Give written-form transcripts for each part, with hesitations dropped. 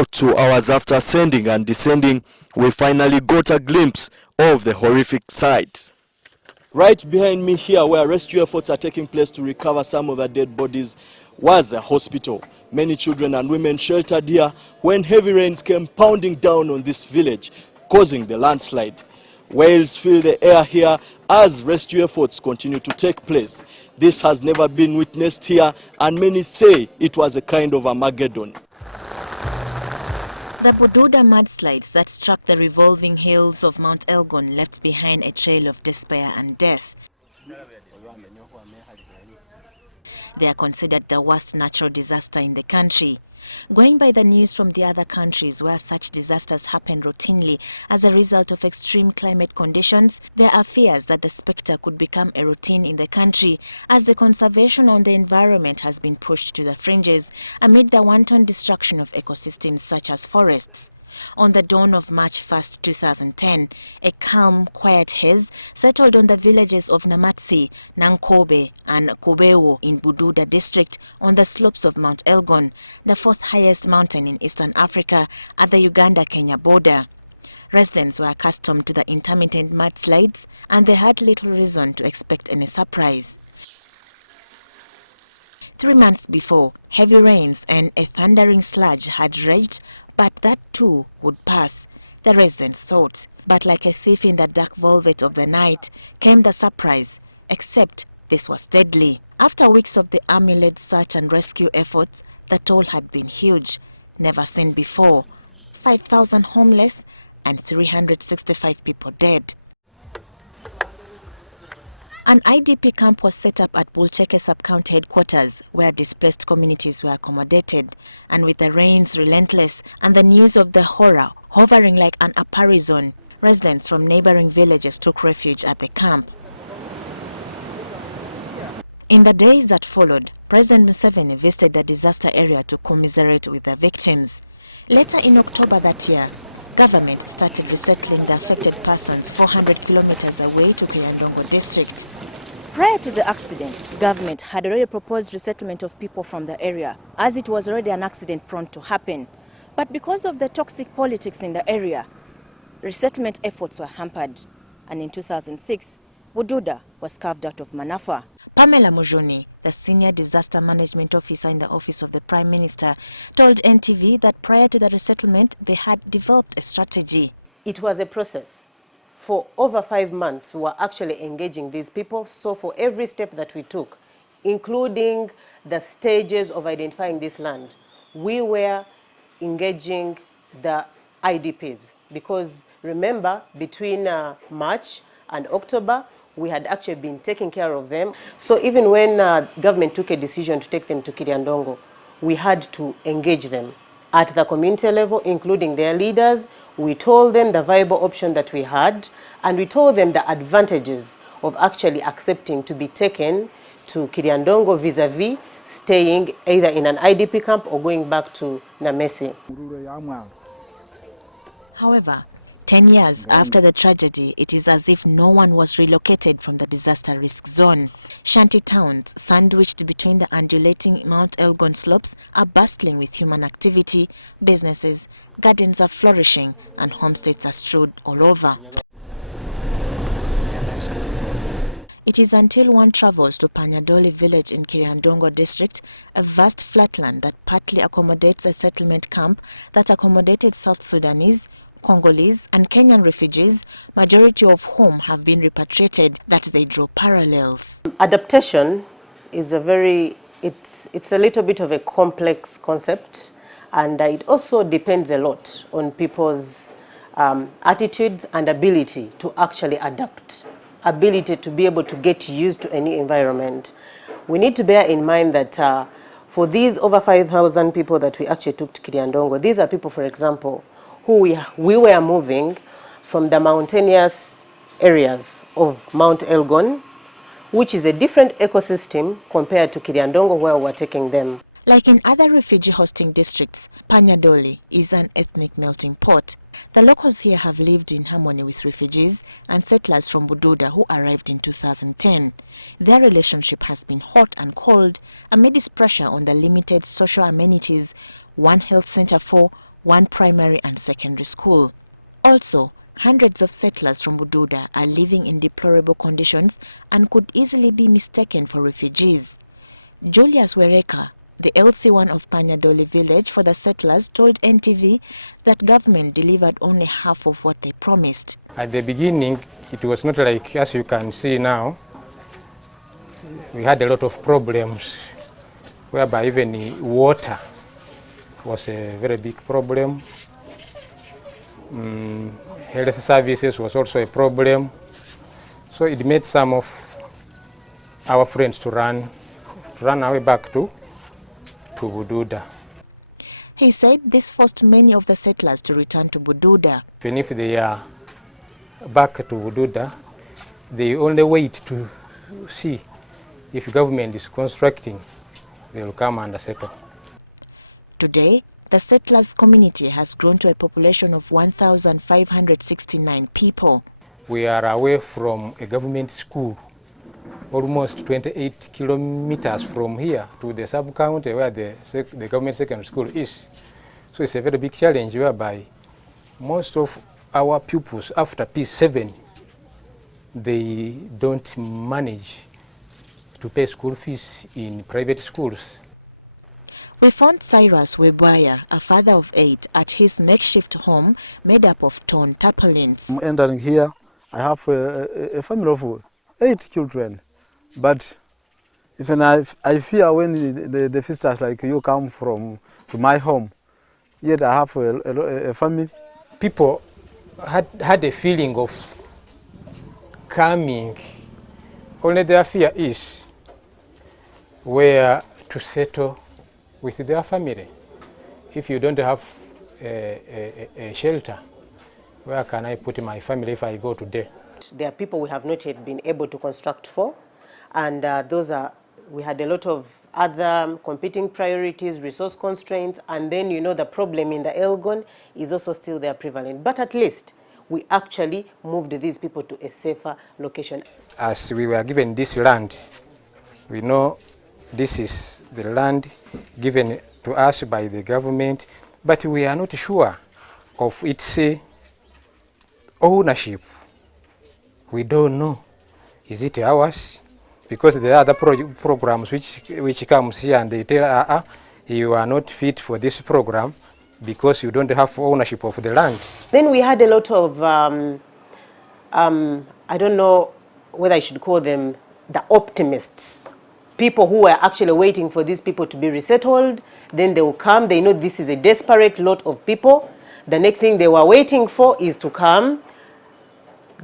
About 2 hours after ascending and descending, we finally got a glimpse of the horrific sights. Right behind me here, where rescue efforts are taking place to recover some of the dead bodies, was a hospital. Many children and women sheltered here when heavy rains came pounding down on this village, causing the landslide. Wails fill the air here as rescue efforts continue to take place. This has never been witnessed here, and many say it was a kind of Armageddon. The Bududa mudslides that struck the revolving hills of Mt Elgon left behind a trail of despair and death. They are considered the worst natural disaster in the country. Going by the news from the other countries where such disasters happen routinely as a result of extreme climate conditions, there are fears that the spectre could become a routine in the country as the conservation on the environment has been pushed to the fringes amid the wanton destruction of ecosystems such as forests. On the dawn of March 1, 2010, a calm, quiet haze settled on the villages of Namatsi, Nankobe and Kubewo in Bududa district on the slopes of Mt Elgon, the fourth highest mountain in Eastern Africa at the Uganda-Kenya border. Residents were accustomed to the intermittent mudslides and they had little reason to expect any surprise. 3 months before, heavy rains and a thundering sludge had raged, but that too would pass, the residents thought. But like a thief in the dark velvet of the night came the surprise, except this was deadly. After weeks of the army-led search and rescue efforts, the toll had been huge, never seen before. 5,000 homeless and 365 people dead. An IDP camp was set up at Bulcheke sub-county headquarters where displaced communities were accommodated, and with the rains relentless and the news of the horror hovering like an apparition, residents from neighboring villages took refuge at the camp. In the days that followed, President Museveni visited the disaster area to commiserate with the victims. Later in October that year, government started resettling the affected persons 400 kilometers away to Kiryandongo district. Prior to the accident, government had already proposed resettlement of people from the area, as it was already an accident prone to happen. But because of the toxic politics in the area, resettlement efforts were hampered. And in 2006, Bududa was carved out of Manafa. Pamela Mujuni, the senior disaster management officer in the office of the Prime Minister, told NTV that prior to the resettlement, they had developed a strategy. It was a process. For over 5 months, we were actually engaging these people. So for every step that we took, including the stages of identifying this land, we were engaging the IDPs. Because remember, between March and October, we had actually been taking care of them. So even when government took a decision to take them to Kiryandongo, we had to engage them at the community level, including their leaders. We told them the viable option that we had, and we told them the advantages of actually accepting to be taken to Kiryandongo vis-a-vis staying either in an IDP camp or going back to Namesi. However, 10 years after the tragedy, it is as if no one was relocated from the disaster risk zone. Shanty towns, sandwiched between the undulating Mt Elgon slopes, are bustling with human activity, businesses, gardens are flourishing, and homesteads are strewed all over. It is until one travels to Panyadoli village in Kiryandongo district, a vast flatland that partly accommodates a settlement camp that accommodated South Sudanese, Congolese and Kenyan refugees, majority of whom have been repatriated, that they draw parallels. Adaptation is it's a little bit of a complex concept, and it also depends a lot on people's attitudes and ability to actually adapt, ability to be able to get used to any environment. We need to bear in mind that for these over 5,000 people that we actually took to Kiryandongo, these are people, for example, who we were moving from the mountainous areas of Mt Elgon, which is a different ecosystem compared to Kiryandongo, where we're taking them. Like in other refugee hosting districts, Panyadoli is an ethnic melting pot. The locals here have lived in harmony with refugees and settlers from Bududa who arrived in 2010. Their relationship has been hot and cold amidst pressure on the limited social amenities, one health center for one primary and secondary school. Also, hundreds of settlers from Bududa are living in deplorable conditions and could easily be mistaken for refugees. Julius Wereka, the LC1 of Panyadoli village for the settlers, told NTV that government delivered only half of what they promised. At the beginning, it was not like as you can see now. We had a lot of problems whereby even water was a very big problem. Health services was also a problem. So it made some of our friends to run away back to Bududa. He said this forced many of the settlers to return to Bududa. Even if they are back to Bududa, they only wait to see if government is constructing, they will come and settle. Today, the settlers' community has grown to a population of 1,569 people. We are away from a government school, almost 28 kilometers from here to the sub-county where the government secondary school is. So it's a very big challenge whereby most of our pupils after P7, they don't manage to pay school fees in private schools. We found Cyrus Webwaya, a father of 8, at his makeshift home made up of torn tarpaulins. Entering here, I have a family of 8 children, but even I fear when the visitors like you come to my home, yet I have a family. People had a feeling of coming, only their fear is where to settle with their family. If you don't have a shelter, where can I put my family if I go today? There are people we have not yet been able to construct for, and we had a lot of other competing priorities, resource constraints, and then the problem in the Elgon is also still there prevalent. But at least we actually moved these people to a safer location. As we were given this land, we know this is the land given to us by the government, but we are not sure of its ownership. We don't know. Is it ours? Because there are other programs which comes here and they tell you are not fit for this program because you don't have ownership of the land. Then we had a lot of, I don't know whether I should call them the optimists. People who were actually waiting for these people to be resettled. Then they will come, they know this is a desperate lot of people. The next thing they were waiting for is to come,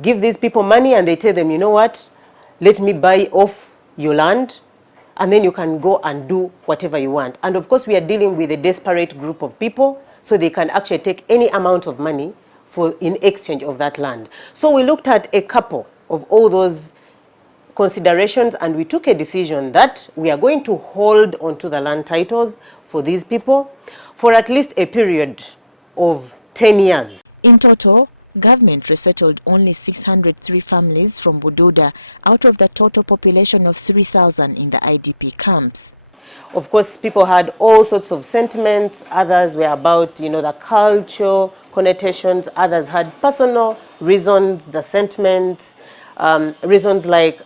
give these people money, and they tell them, you know what, let me buy off your land, and then you can go and do whatever you want. And of course, we are dealing with a desperate group of people, so they can actually take any amount of money in exchange of that land. So we looked at a couple of all those considerations, and we took a decision that we are going to hold onto the land titles for these people for at least a period of 10 years. In total, government resettled only 603 families from Bududa out of the total population of 3,000 in the IDP camps. Of course, people had all sorts of sentiments. Others were about, the culture connotations. Others had personal reasons, the sentiments, reasons like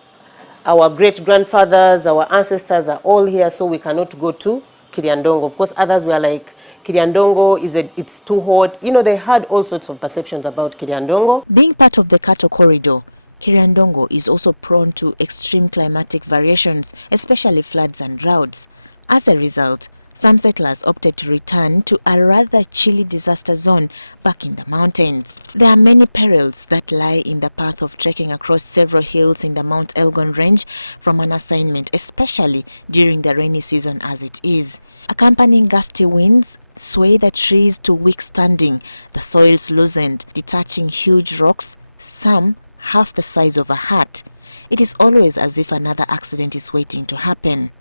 our great-grandfathers, our ancestors are all here, so we cannot go to Kiriandongo. Of course, others were like, Kiriandongo, it's too hot. They had all sorts of perceptions about Kiriandongo. Being part of the cattle corridor, Kiriandongo is also prone to extreme climatic variations, especially floods and droughts. As a result, some settlers opted to return to a rather chilly disaster zone back in the mountains. There are many perils that lie in the path of trekking across several hills in the Mt Elgon range from an assignment, especially during the rainy season as it is. Accompanying gusty winds sway the trees to weak standing, the soils loosened, detaching huge rocks, some half the size of a hat. It is always as if another accident is waiting to happen.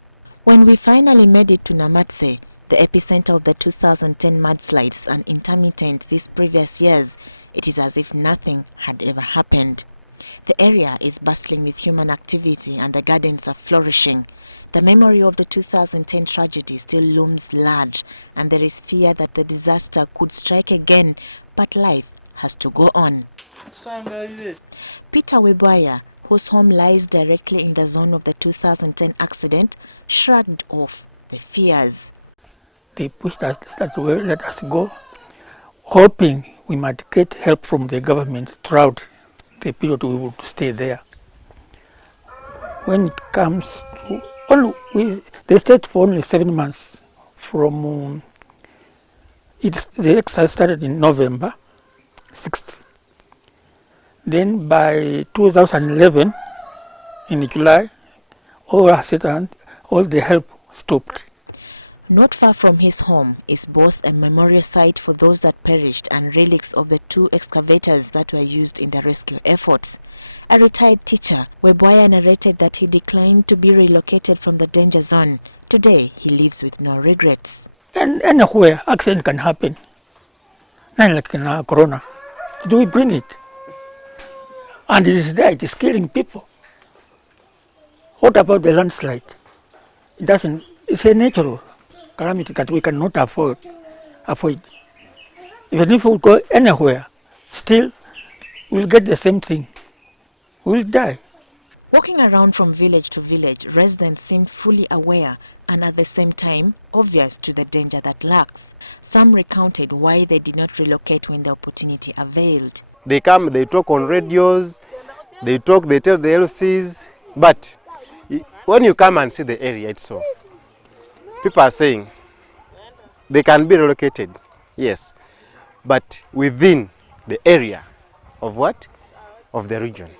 When we finally made it to Namatse, the epicenter of the 2010 mudslides and intermittent these previous years, it is as if nothing had ever happened. The area is bustling with human activity and the gardens are flourishing. The memory of the 2010 tragedy still looms large, and there is fear that the disaster could strike again, but life has to go on. Peter Webwaya, whose home lies directly in the zone of the 2010 accident, shrugged off the fears. They pushed us that way, let us go, hoping we might get help from the government throughout the period we would stay there. When it comes to, they stayed for only 7 months. The exercise started in November 6th. Then by 2011, in July, all the help stopped. Not far from his home is both a memorial site for those that perished and relics of the 2 excavators that were used in the rescue efforts. A retired teacher, Webwaya narrated that he declined to be relocated from the danger zone. Today, he lives with no regrets. And anywhere, accident can happen. Not like in Corona. Do we bring it? And it is there, it is killing people. What about the landslide? It's a natural calamity that we cannot avoid. Even if we go anywhere, still we'll get the same thing. We'll die. Walking around from village to village, residents seemed fully aware and at the same time obvious to the danger that lurks. Some recounted why they did not relocate when the opportunity availed. They come, they talk on radios, they tell the LCs, but when you come and see the area itself, people are saying they can be relocated, yes, but within the area of what? Of the region.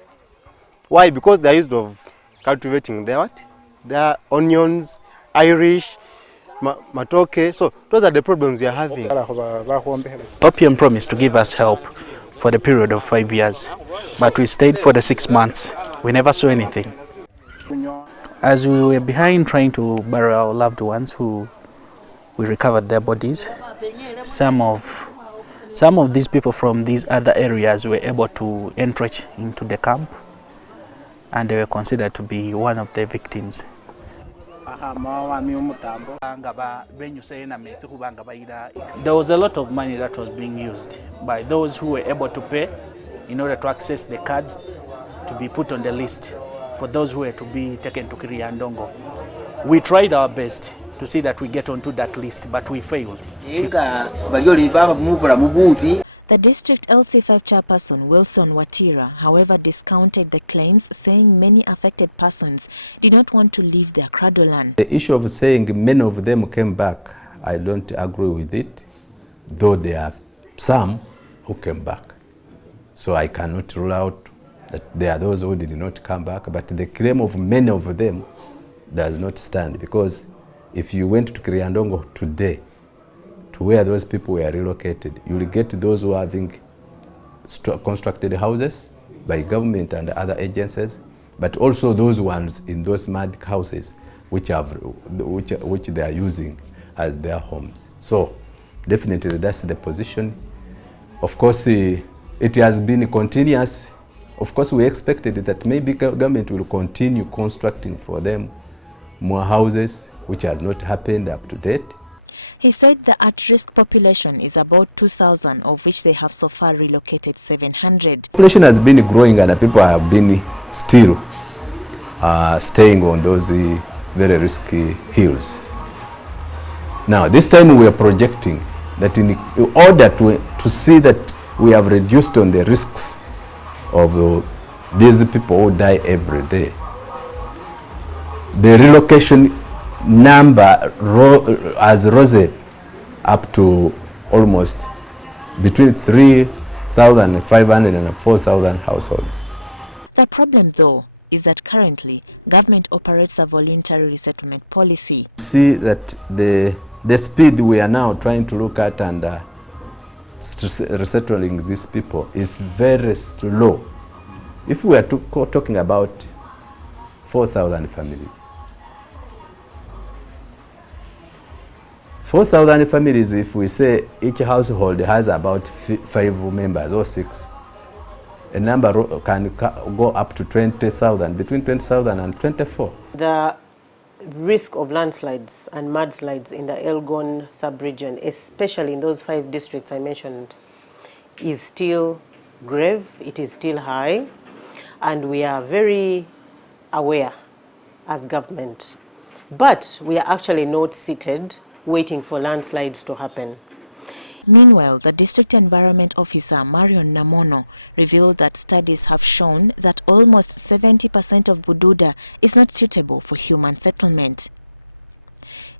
Why? Because they are used of cultivating their what? Their onions, Irish, matoke. So those are the problems we are having. OPM promised to give us help for the period of 5 years, but we stayed for the 6 months. We never saw anything. As we were behind trying to bury our loved ones who we recovered their bodies, some of these people from these other areas were able to entrench into the camp, and they were considered to be one of the victims. There was a lot of money that was being used by those who were able to pay in order to access the cards to be put on the list for those who were to be taken to Kiriandongo. We tried our best to see that we get onto that list, but we failed. The District LC5 chairperson, Wilson Watira, however, discounted the claims, saying many affected persons did not want to leave their cradleland. The issue of saying many of them came back, I don't agree with it, though there are some who came back. So I cannot rule out that there are those who did not come back, but the claim of many of them does not stand, because if you went to Kiriandongo today, to where those people were relocated, you will get those who are having constructed houses by government and other agencies, but also those ones in those mud houses which they are using as their homes. So definitely that's the position. Of course, it has been continuous. Of course, we expected that maybe government will continue constructing for them more houses, which has not happened up to date. He said the at-risk population is about 2,000, of which they have so far relocated 700. Population has been growing, and people have been still staying on those very risky hills. Now, this time we are projecting that in order to see that we have reduced on the risks of these people who die every day, the relocation number has risen up to almost between 3,500 and 4,000 households. The problem, though, is that currently government operates a voluntary resettlement policy. See that the speed we are now trying to look at and resettling these people is very slow. If we are talking about 4,000 families, 4,000 families, if we say each household has about 5 members or 6, a number can go up to 20,000, between 20,000 and 24. The risk of landslides and mudslides in the Elgon sub-region, especially in those 5 districts I mentioned, is still grave, it is still high, and we are very aware as government. But we are actually not seated waiting for landslides to happen. Meanwhile, the District Environment Officer, Marion Namono, revealed that studies have shown that almost 70% of Bududa is not suitable for human settlement.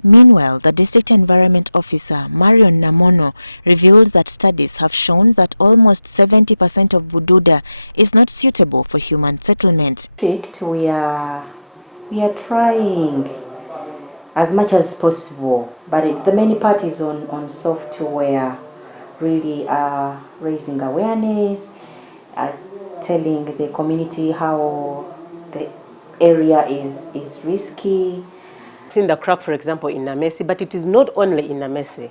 Meanwhile, the District Environment Officer, Marion Namono, revealed that studies have shown that almost 70% of Bududa is not suitable for human settlement. We are trying as much as possible, but the many parties on software really are raising awareness, telling the community how the area is risky. In the crack, for example, in Namesi, but it is not only in Namesi.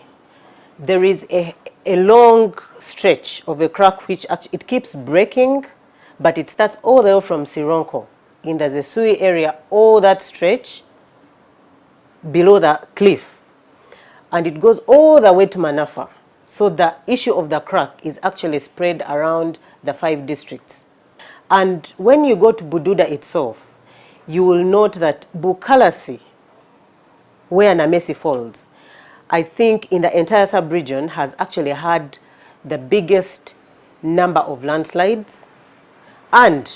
There is a long stretch of a crack which actually, it keeps breaking, but it starts all the way from Sironko in the Zesui area, all that stretch below the cliff, and it goes all the way to Manafa. So the issue of the crack is actually spread around the 5 districts. And when you go to Bududa itself, you will note that Bukalasi, where Namesi falls, I think in the entire sub-region has actually had the biggest number of landslides, and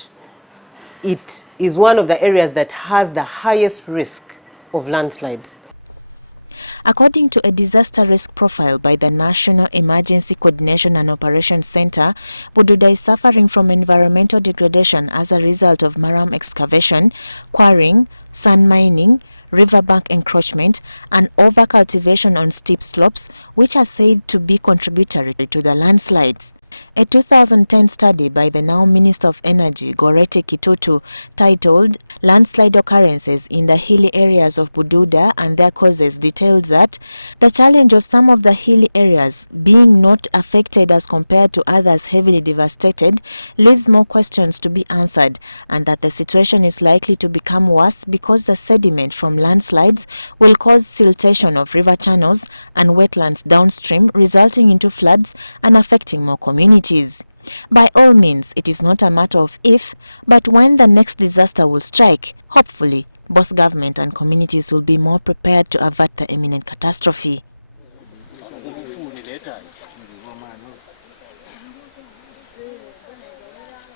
it is one of the areas that has the highest risk of landslides. According to a disaster risk profile by the National Emergency Coordination and Operations Center, Bududa is suffering from environmental degradation as a result of maram excavation, quarrying, sand mining, riverbank encroachment, and over-cultivation on steep slopes, which are said to be contributory to the landslides. A 2010 study by the now Minister of Energy, Gorete Kitutu, titled Landslide Occurrences in the Hilly Areas of Bududa and Their Causes, detailed that the challenge of some of the hilly areas being not affected as compared to others heavily devastated leaves more questions to be answered, and that the situation is likely to become worse because the sediment from landslides will cause siltation of river channels and wetlands downstream, resulting into floods and affecting more communities. By all means, it is not a matter of if, but when the next disaster will strike. Hopefully, both government and communities will be more prepared to avert the imminent catastrophe.